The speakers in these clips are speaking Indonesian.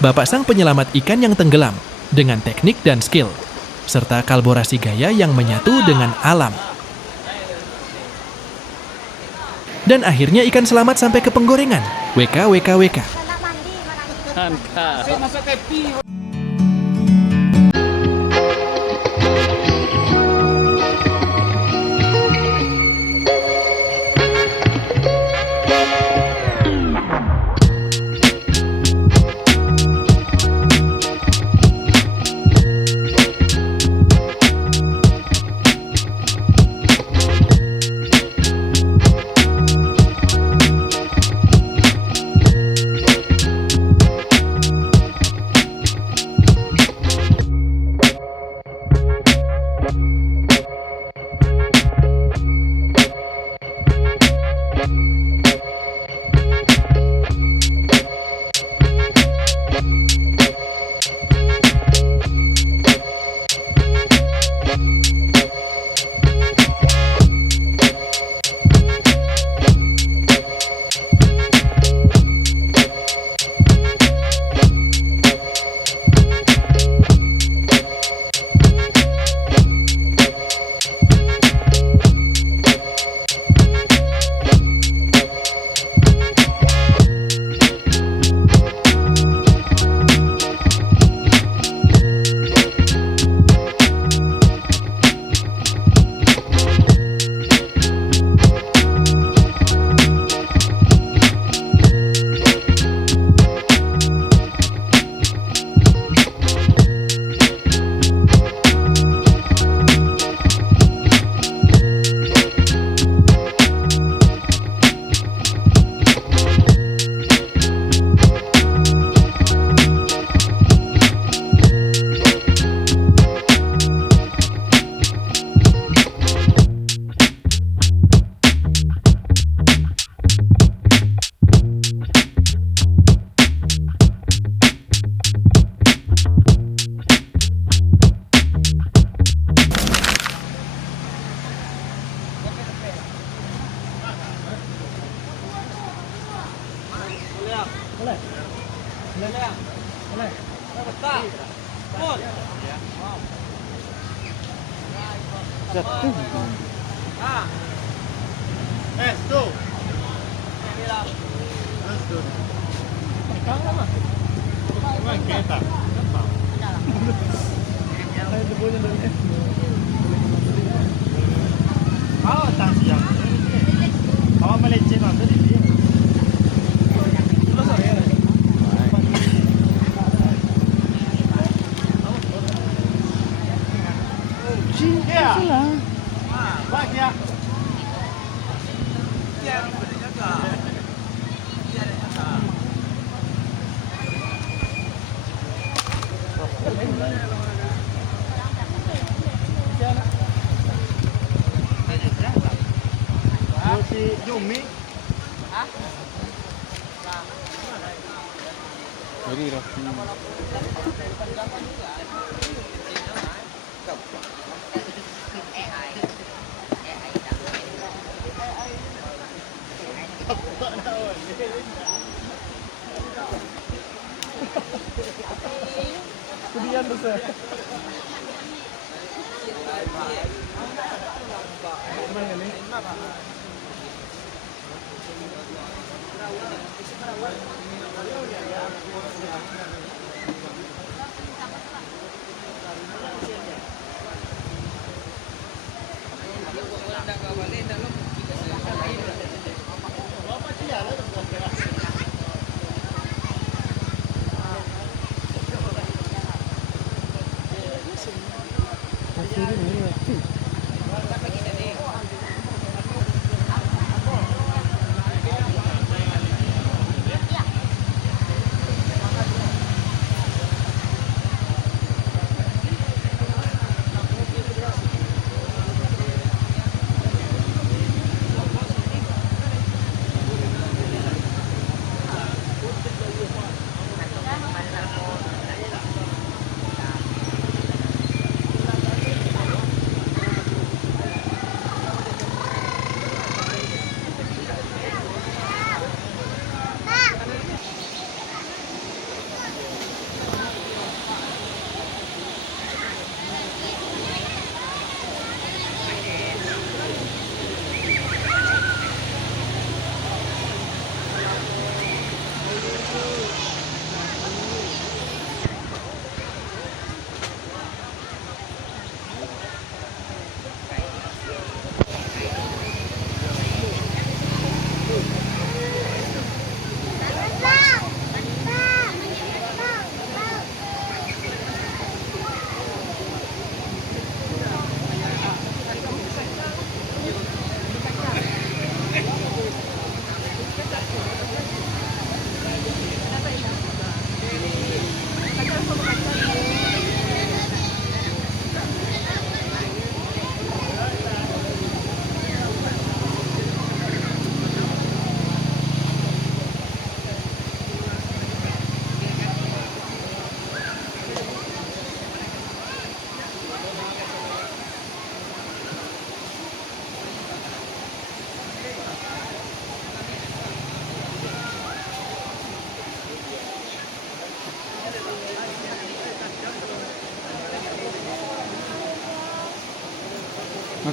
Bapak sang penyelamat ikan yang tenggelam dengan teknik dan skill, serta kolaborasi gaya yang menyatu dengan alam. Dan akhirnya ikan selamat sampai ke penggorengan. WK, WK, WK. Mantap.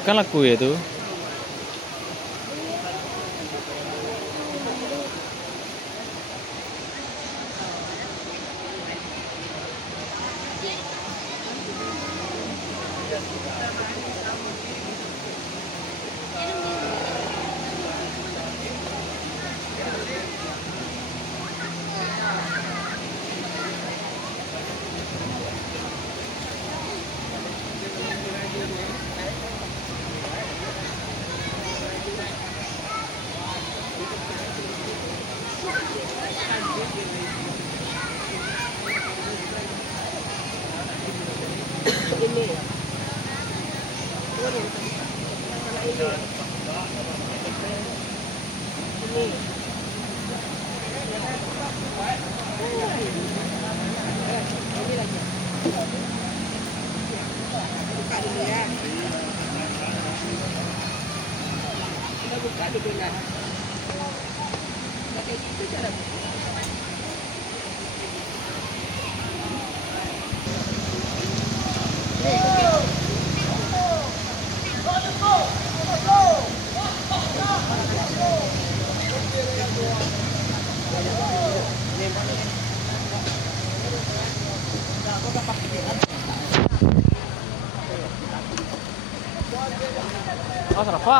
Kan laku ya itu. Oh, Rafa.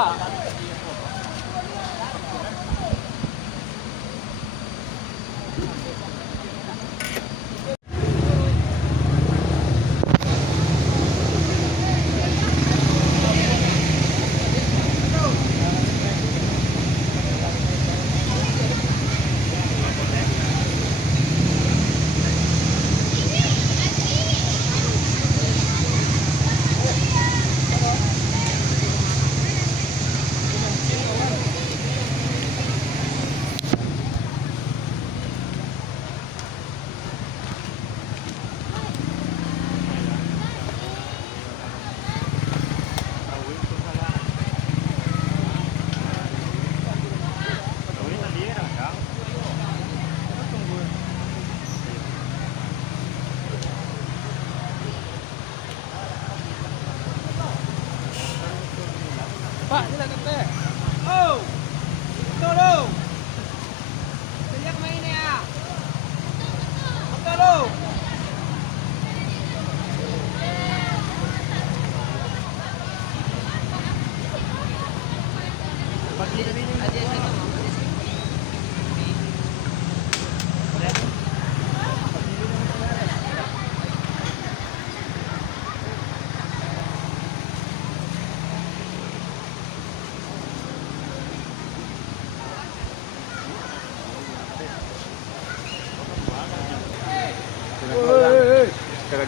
Pak, ini lagi teh. Oh, tolong. Saya kemarin ya. Tolong.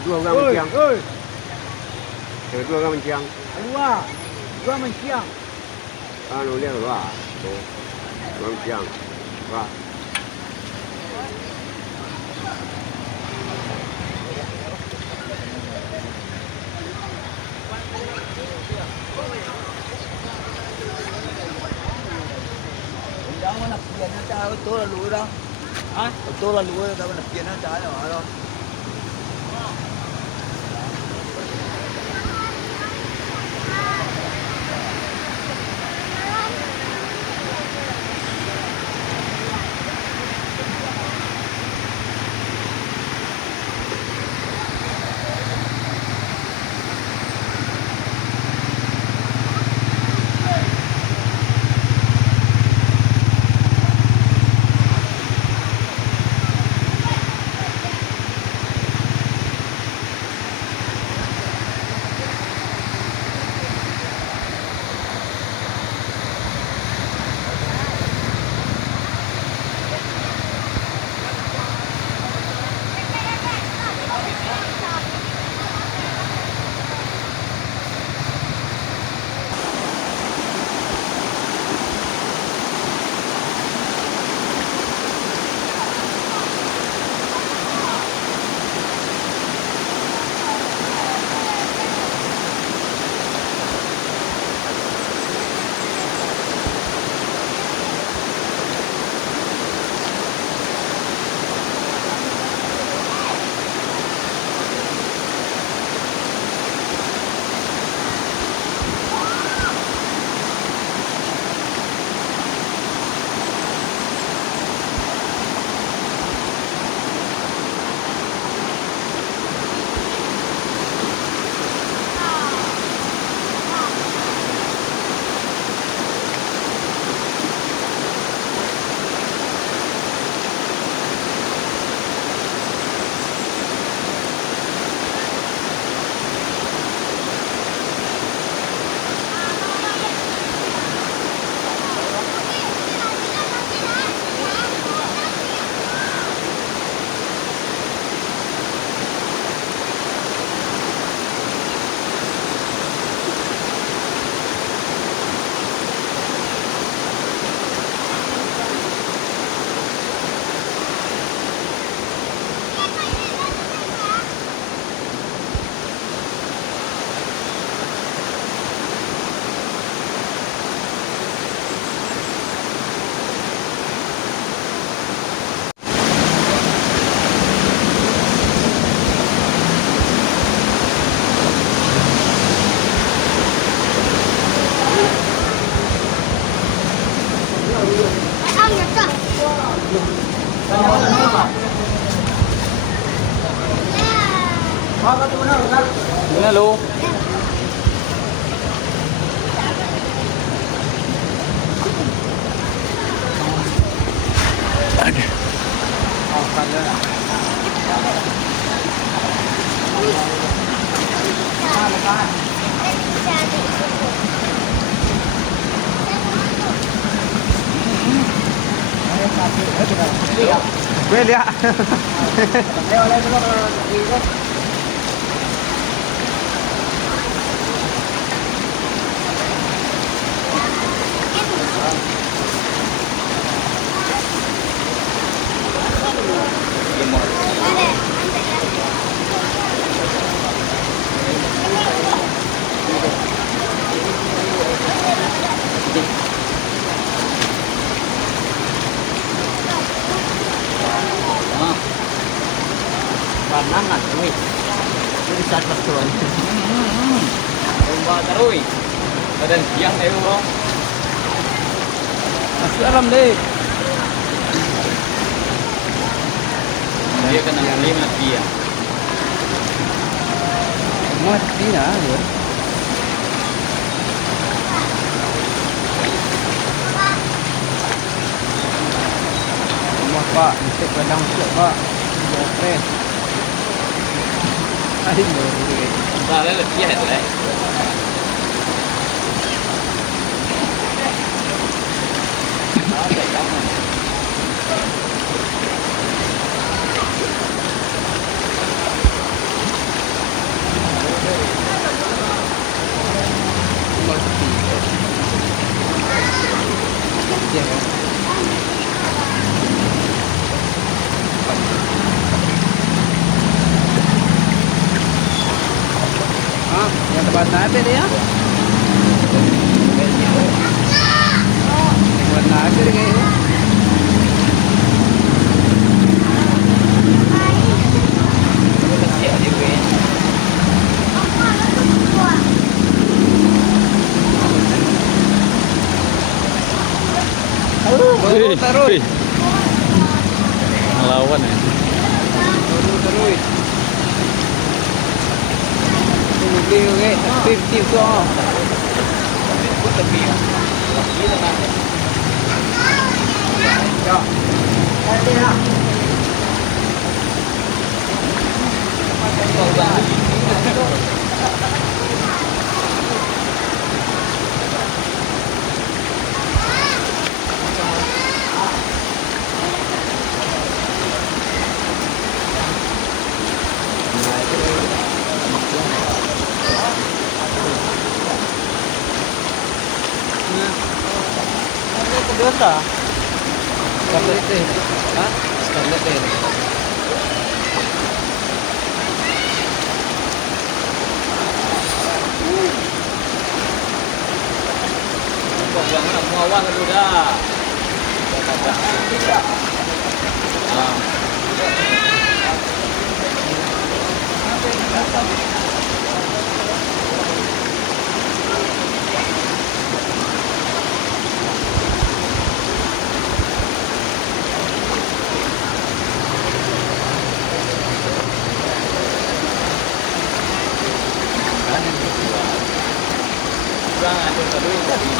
Dua orang menciang. Dua orang menciang. Dua menciang. Anu liang dua. Dua menciang. Dua. Jangan nak pian nak tahu betul lah lu dah. Ah, betul lah lu dah nak pian nak tahu. Halo. Gue lihat. Panangan, wih. Ini saat betul. Lomba terus. Badan siang ayo bro. Masuk alam deh. Dia kena lima dia. Mati lah. Pak, mesti padang siap pak. Oke. Aduh, Nah, đây là kia hết đấy. yang tempat nabi dia. Buat nabi dia kayaknya. Terus. Melawan ya. Terus. Ini oke, aktif kok. Dosa. Scarlet eh. Hah? Scarlet eh. Kok jangan mau awang dulu dah. Jangan ada duit tadi.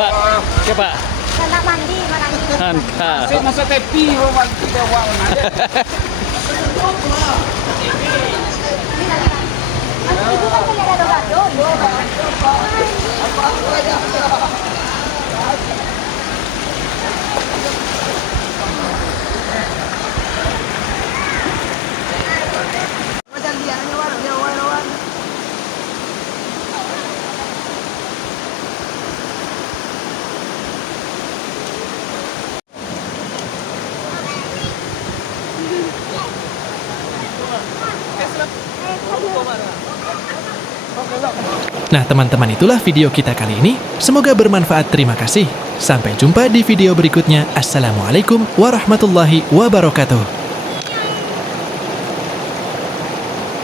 Pak. Oke, Pak. nak mandi mana ni. Mantap. Saya masa tepi rumah kita buat mana. Ibu kan saya ada gado. Macam dia ni wan. Nah, teman-teman, itulah video kita kali ini. Semoga bermanfaat. Terima kasih. Sampai jumpa di video berikutnya. Assalamualaikum warahmatullahi wabarakatuh.